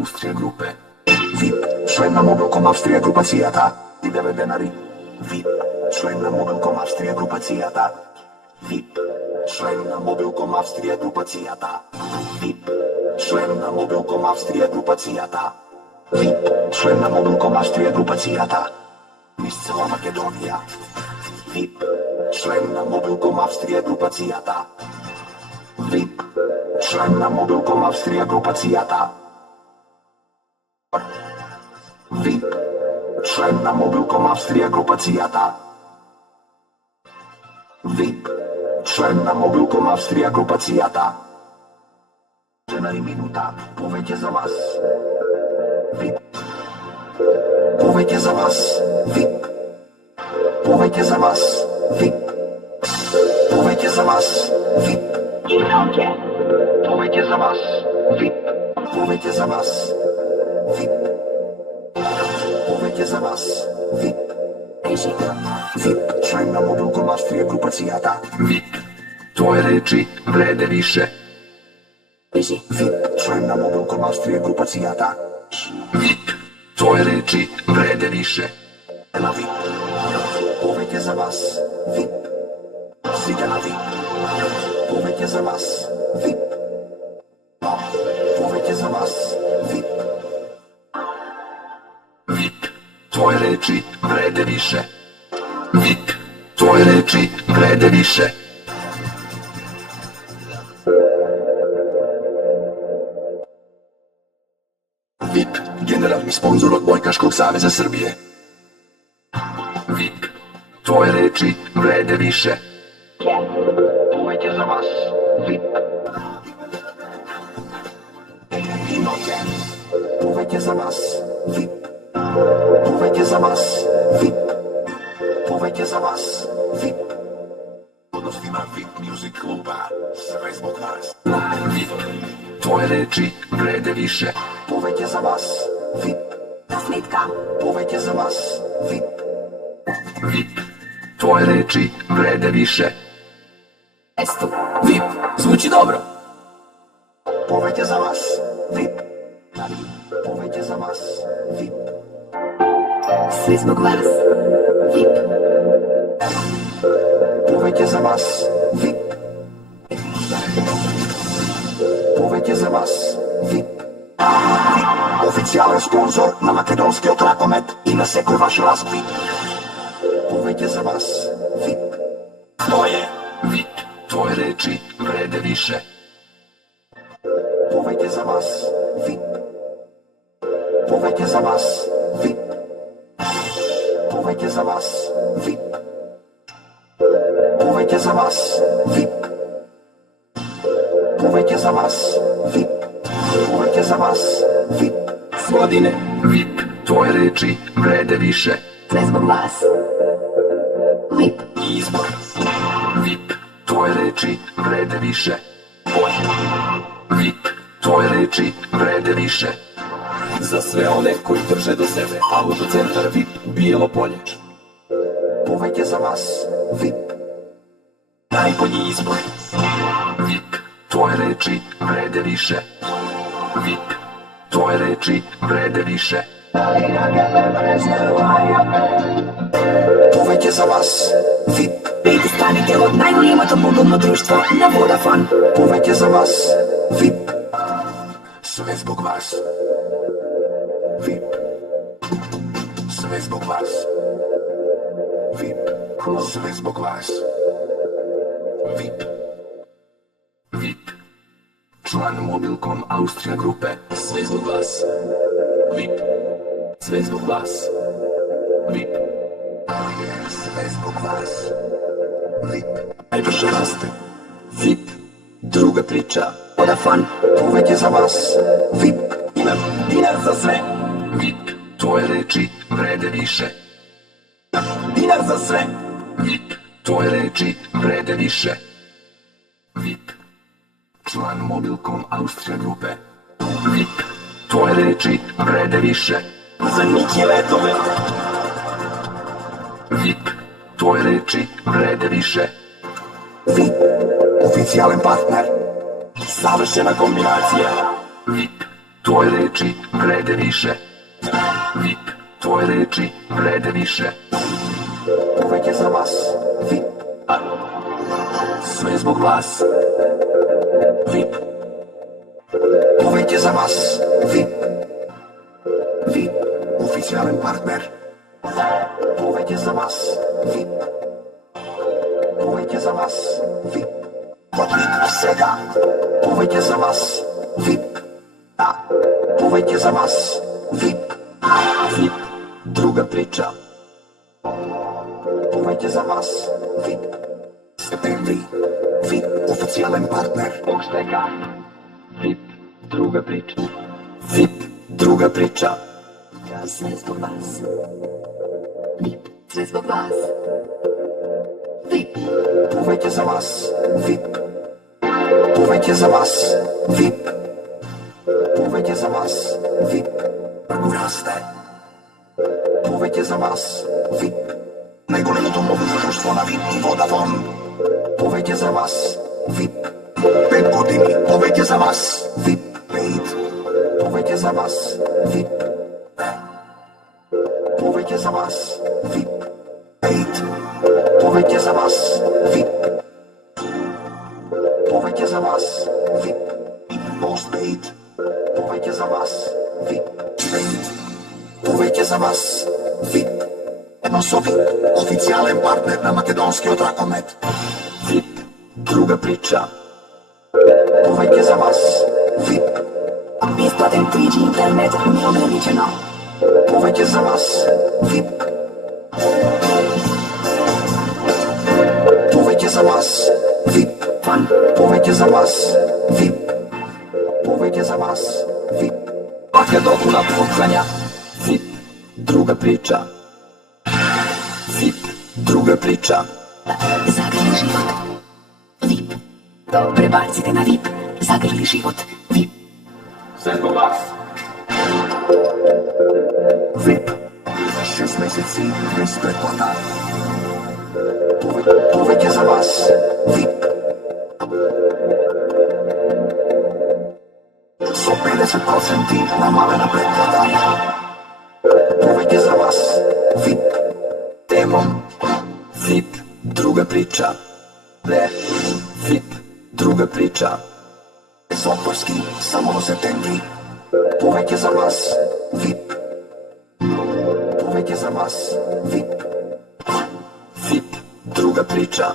Austrija grupe. VIP, член на Mobilcom Австрија групацијата. И 9 денари. VIP, член на Mobilcom Австрија групацијата. VIP, член на Mobilcom Австрија групацијата. VIP, член на Mobilcom Австрија групацијата. VIP, член на Mobilcom Австрија групацијата. Низ цела Македонија. VIP, член на Mobilcom Австрија групацијата. VIP, член на Mobilcom Австрија групацијата. VIP, член на Mobilcom Австрија групацијата. VIP, член на Mobilcom Австрија групацијата. Денари минута, повеќе за вас. VIP, повеќе за вас. VIP, повеќе за вас. VIP, повеќе за вас. VIP, повеќе за вас. VIP, повеќе за вас. VIP, повеќе за вас. VIP, VIP, член на Mobilcom Австрија групацијата. VIP, твоje речи вреде више. VIP, член на Mobilcom Австрија групацијата. VIP, твоje речи вреде више. На VIP, повеќе за вас. VIP, сите на VIP, повеќе за вас. VIP, повеќе за вас. VIP, VIP, твоje речи вреде више. VIP, твоje речи вреде више. VIP, генерални спонзор од Бојкашког савеза Србије. VIP, твоje речи вреде више. Повеќе за вас. VIP, Инокен, повеќе за вас. VIP, повеќе за вас. VIP, повеќе за вас. VIP, подостима VIP Music клуба. Све због вас. VIP, твоje речи вреде више. Повеќе за вас. VIP, Сметка. повеќе за вас. VIP, VIP, твоje речи вреде више. Есто. VIP, звучи добро. Повеќе за вас. VIP, повеќе за вас. VIP, Све због вас. VIP. повеќе за вас. VIP, повеќе за вас. VIP, официјален спонзор на македонскиот ракомет и на секој ваш разпит. Повеќе за вас. VIP, твое. VIP, твоje речи вреде више. Повеќе за вас. VIP, повеќе за вас. VIP, повеќе за вас. VIP, повеќе за вас. VIP, повеќе за вас. VIP, повеќе за вас. VIP, године. VIP, твоje речи вреде више. Све због вас. VIP. Избор. VIP, твоje речи вреде више. VIP, твоje речи вреде више. За све оне кои држе до себе Аутоцентар VIP Биело поле. Повеќе за вас. VIP, најбољи избор. VIP, твоje речи вреде више. VIP, твоje речи вреде више. Повеќе за вас. VIP, Бејте станите од најголемото мобилно друштво на Водафон. повеќе за вас. VIP, све због вас. VIP, све због вас. VIP, све због вас. VIP, VIP, член Mobilcom Австрија групе. све због вас. VIP, све због вас. VIP, све због вас. VIP, најбрже расте. VIP, друга прича. Водафон. Повеќе за вас. VIP, имам динар за све. VIP, твоje речи вреде више. Динар за све. VIP, твоje речи вреде више. VIP, член Mobilcom Австрија групе. VIP, твоje речи вреде више. За Ники летове. VIP, твоje речи вреде више. VIP, официјален партнер. Савршена комбинација. VIP, Tvoje reči vrede više. VIP, tvoje reči vrede više. Uvek je za vas VIP. Sve zbog vas VIP. Uvek je za vas VIP. VIP, oficijalan partner. Uvek je za vas VIP. Uvek je za vas VIP. Kod VIP сега. Uvek je za vas VIP. Uvek je za vas VIP. VIP, druga priča. Uvek je za vas VIP. Septembri, VIP, oficijalan partner. Bogsteka. VIP, druga priča. VIP, druga priča. Sve zbog vas. VIP, sve zbog vas. VIP, Uvek je za vas VIP. Uvek je za vas VIP. Uvek je za vas VIP. Raste. Uvek je za vas VIP. Najголемото мобилно друштво на VIP и Vodafone. Uvek je za vas VIP. 5 години. Uvek je za vas VIP. 5. Uvek je za vas VIP. Uvek je za vas VIP. 5. Uvek je za vas VIP. Uvek je za vas VIP. Postpaid. Uvek je za vas VIP. Paid. Uvek je za vas VIP. Едно со VIP, официјален партнер на македонскиот Ракомет. VIP, друга прича. Uvek je za vas VIP. besplatan 3G internet neograničeno. Uvek je za vas VIP. Uvek je za vas VIP. Fun, Uvek je za vas VIP. Uvek je za vas VIP. Paka dopuna poklanja. VIP, druga priča. VIP, druga priča. zagrli život. VIP, prebacite na VIP, zagrli život. VIP, Sve zbog vas. VIP, 6 месеци без pretplata. Uvek je za vas VIP. Со 50% намалена pretplata. Uvek je za vas VIP. Demon, VIP, druga priča. Ne, VIP, druga priča. Bezotvorski, samo do septembri. Uvek je za vas VIP. Uvek je za vas VIP. VIP, druga priča.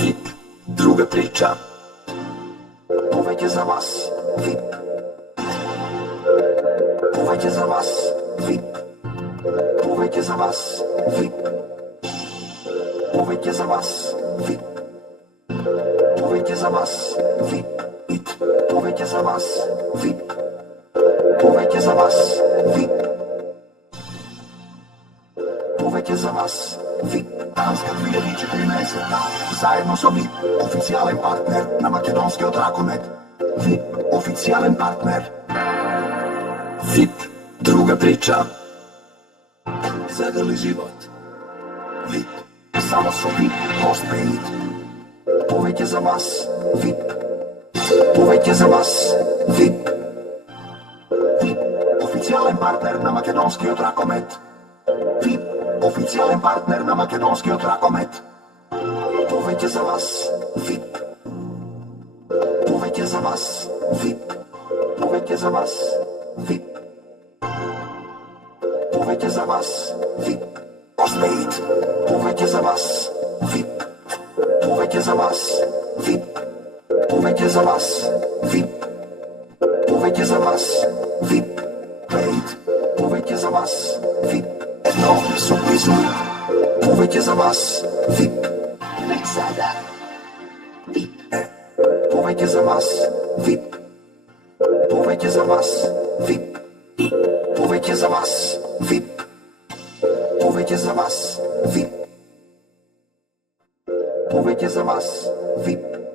VIP, druga priča. Uvek je za vas VIP. Uvek je za vas VIP. Uvek je za vas VIP. Uvek je za vas VIP. Uvek je za vas VIP. Uvek je za vas VIP. Uvek je za vas VIP. Uvek je za vas VIP. Данска 2014. Заедно со VIP, официјален партнер на македонскиот Ракомет. VIP, официјален партнер. VIP, друга прича. Задрли живот. VIP, само со VIP, постпейд. Повеќе за вас VIP. Повеќе за вас VIP. VIP, официјален партнер на македонскиот Ракомет. VIP, официјален партнер на македонскиот Ракомет. Повеќе за вас VIP. Повеќе за вас VIP. Повеќе за вас VIP. Повеќе за вас VIP. Постпейд. Повеќе за вас VIP. Повеќе за вас VIP. Повеќе за вас VIP. Повеќе за вас VIP. Paid. Повеќе за вас VIP. Едно со близу. Повеќе за вас VIP. već sada. VIP, Повеќе за вас VIP. Повеќе за вас VIP. Повеќе за вас VIP. Повеќе за вас VIP. Повеќе за вас VIP.